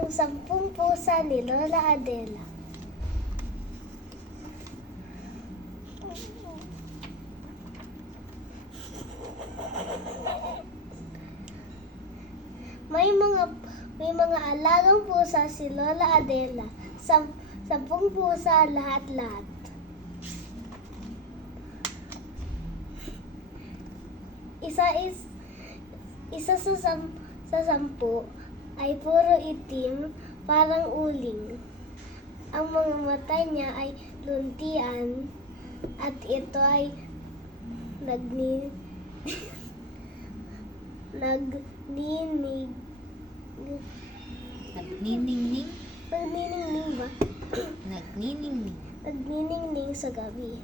ang 10 pusa ni Lola Adela. May mga alagang pusa si Lola Adela. 10 pusa lahat-lahat. Isa sa 10 ay puro itim, parang uling. Ang mga mata niya ay luntian at ito ay nagniningning ba? Nagniningning sa gabi.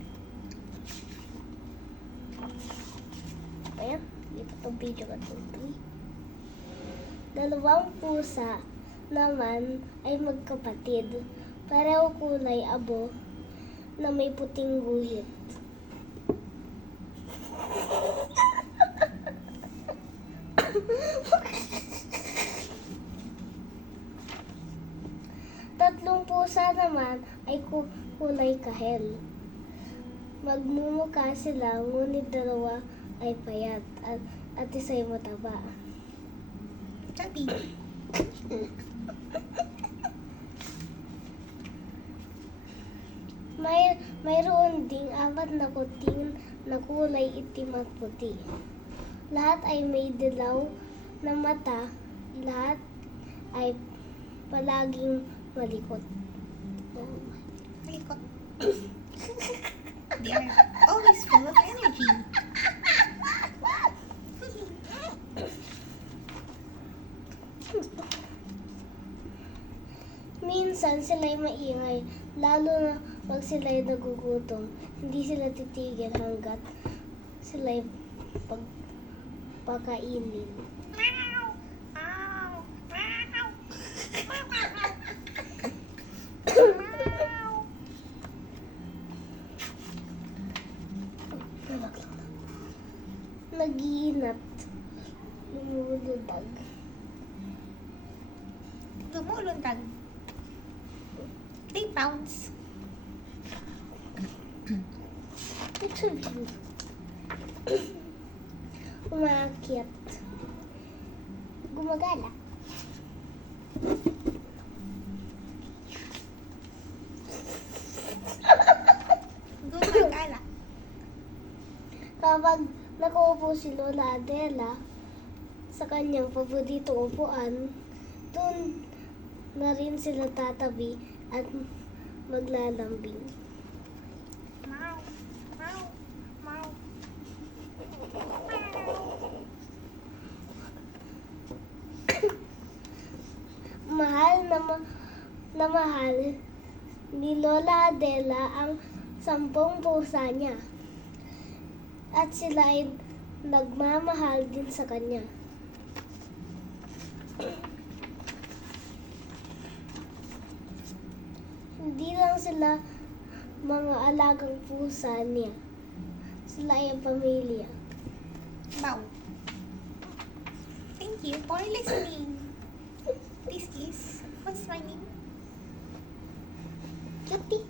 Ayan, dito itong video ka tuloy. 2 pusa naman ay magkapatid. Pareho kulay abo na may puting guhit. Tatlong pusa naman ay kulay kahel. Magmumukha sila, ngunit 2 ay payat at isa'y mataba. Chubby. Mayroon ding 4 na kuting na kulay itim at puti. Lahat ay may dilaw na mata. Lahat ay palaging malikot. Malikot. They are always full of energy. Minsan sila'y maingay, lalo na pag sila'y nagugutom. Hindi sila titigil hanggat sila'y pagpakainin. Nag-iinat. Lumuludag. Lumuluntag. They bounce. Ito view. Umakyat. Gumagala. Gumagala. Kapag nakaupo si Lola Adela sa kanyang paborito upuan, doon na rin sila tatabi at maglalambing. Meow. Meow. Meow. Mahal ni Lola Adela ang 10 pusa niya. At sila ay nagmamahal din sa kanya. Hindi lang sila mga alagang pusa niya. Sila ay ang pamilya. Bow. Thank you for listening. This is, what's my name? Cutie.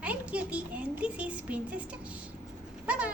I'm Cutie and this is Princess Josh. Bye-bye.